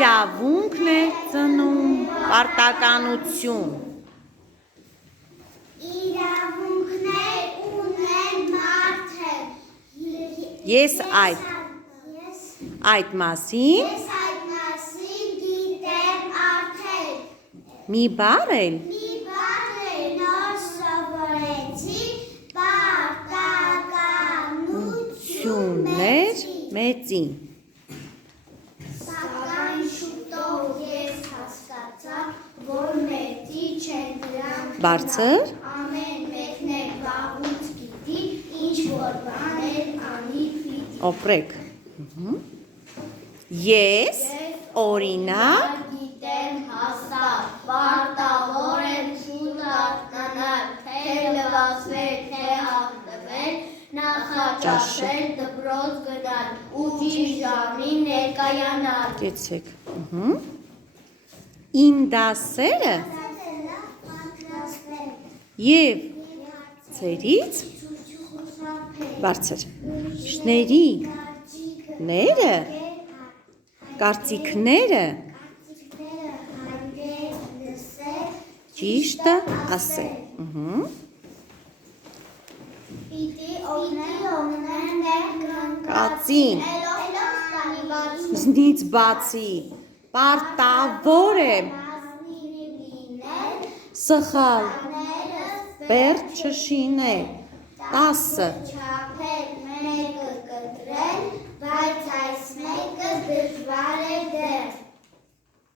իրավունքն է ծնում պարտականություն։ Իրավունքներ ունեն մարդը։ Ես այդ մասին գիտեմ արդեն։ մի բառ էլ նոր սովորեցի պարտականություններ մեծին։ Սակայն շուտով ես հասկացա, որ մեծի չեն դրանք Բարձր ամեն մեկն էլ վաղուց գիտի, ինչ որ բաներ անի պիտի։ Օպրեք։ Ես օրինակ Գիտեմ հաստատ, պարտավոր եմ շուտ արթնանալ, թե լվացվել, թե հաղթվել, նախաճաշել, դպրոց գնալ, ու ճիշտ ժամին ներկայանալ։ Կեցեք։ Իմ դասերը և ցերից բարձր շների ները կարծիքները ճիշտը ասել։ Պիտի օգնեն Կացին զնից բացի պարտավոր եմ սխալ բերդ չշինել 10